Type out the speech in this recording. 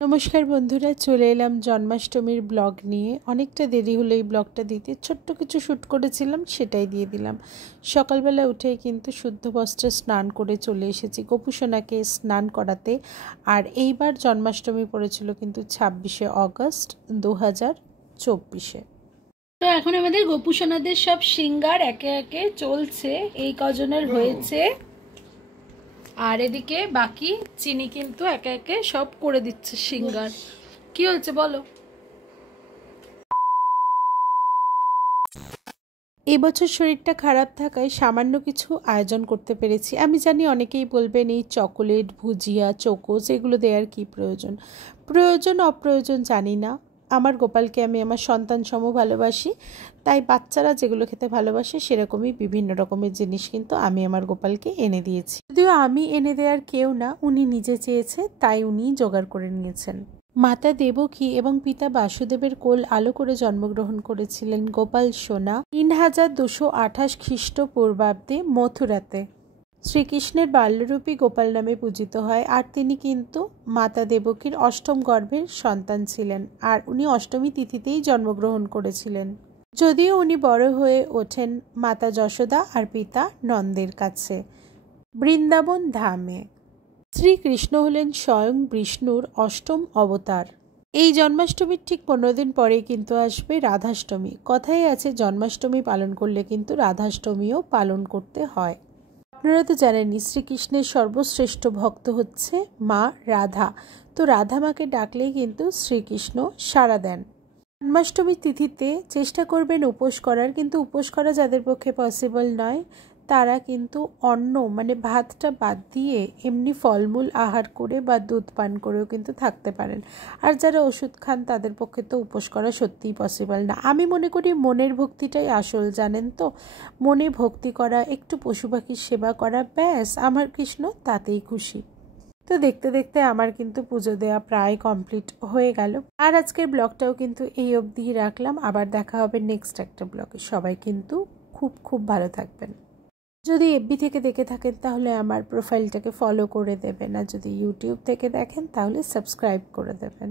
নমস্কার বন্ধুরা, চলে এলাম জন্মাষ্টমীর ব্লগ নিয়ে। অনেকটা দেরি হলো এই ব্লগটা দিতে, ছোট্ট কিছু শ্যুট করেছিলাম সেটাই দিয়ে দিলাম। সকালবেলা উঠেই কিন্তু শুদ্ধ বস্ত্রে স্নান করে চলে এসেছি গোপুসোনাকে স্নান করাতে। আর এইবার জন্মাষ্টমী পড়েছিল কিন্তু 26শে অগস্ট 2024। তো এখন আমাদের গোপুসোনাদের সব শৃঙ্গার একে একে চলছে, এই কজনের হয়েছে। আর এদিকে বাকি চিনি কিন্তু একে একে সব করে দিচ্ছে সিঙ্গার। কি হচ্ছে বলো? এবছর শরীরটা খারাপ থাকায় সামান্য কিছু আয়োজন করতে পেরেছি। আমি জানি অনেকেই বলবেন এই চকোলেট, ভুজিয়া, চোকোস এগুলো দেওয়ার কি প্রয়োজন অপ্রয়োজন জানি না। আমার গোপালকে আমি আমার সন্তান সম ভালোবাসি, তাই বাচ্চারা যেগুলো খেতে ভালোবাসে সেরকমই বিভিন্ন রকমের জিনিস কিন্তু আমি আমার গোপালকে এনে দিয়েছি। যদিও আমি এনে দেওয়ার কেউ না, উনি নিজে চেয়েছে তাই উনি জোগাড় করে নিয়েছেন। মাতা দেবকী এবং পিতা বাসুদেবের কোল আলো করে জন্মগ্রহণ করেছিলেন গোপাল সোনা 3228 খ্রিস্টপূর্বাব্দে মথুরাতে। শ্রীকৃষ্ণের বাল্যরূপী গোপাল নামে পূজিত হয়। আর তিনি কিন্তু মাতা দেবকীর অষ্টম গর্ভের সন্তান ছিলেন, আর উনি অষ্টমী তিথিতেই জন্মগ্রহণ করেছিলেন। যদিও উনি বড় হয়ে ওঠেন মাতা যশোদা আর পিতা নন্দের কাছে বৃন্দাবন ধামে। শ্রীকৃষ্ণ হলেন স্বয়ং বিষ্ণুর অষ্টম অবতার। এই জন্মাষ্টমীর ঠিক 15 দিন পরেই কিন্তু আসবে রাধাষ্টমী। কথাই আছে জন্মাষ্টমী পালন করলে কিন্তু রাধাষ্টমীও পালন করতে হয়। আপনারা তো জানেনই শ্রীকৃষ্ণের সর্বশ্রেষ্ঠ ভক্ত হচ্ছে মা রাধা। তো রাধা মাকে ডাকলেই কিন্তু শ্রীকৃষ্ণ সাড়া দেন। জন্মাষ্টমীর তিথিতে চেষ্টা করবেন উপোস করার, কিন্তু উপোস করা যাদের পক্ষে পসিবল নয় তারা কিন্তু অন্ন মানে ভাতটা বাদ দিয়ে এমনি ফলমূল আহার করে বা দুধ পান করেও কিন্তু থাকতে পারেন। আর যারা ওষুধ খান তাদের পক্ষে তো উপোস করা সত্যিই পসিবল না। আমি মনে করি মনের ভক্তিটাই আসল, জানেন তো। মনে ভক্তি করা, একটু পশু পাখির সেবা করা, ব্যাস আমার কৃষ্ণ তাতেই খুশি। তো দেখতে দেখতে আমার কিন্তু পুজো দেওয়া প্রায় কমপ্লিট হয়ে গেল। আর আজকের ব্লগটাও কিন্তু এই অবধিই রাখলাম। আবার দেখা হবে নেক্সট একটা ব্লগে। সবাই কিন্তু খুব খুব ভালো থাকবেন। যদি এফবি থেকে দেখে থাকেন তাহলে আমার প্রোফাইলটাকে ফলো করে দেবেন, আর যদি ইউটিউব থেকে দেখেন তাহলে সাবস্ক্রাইব করে দেবেন।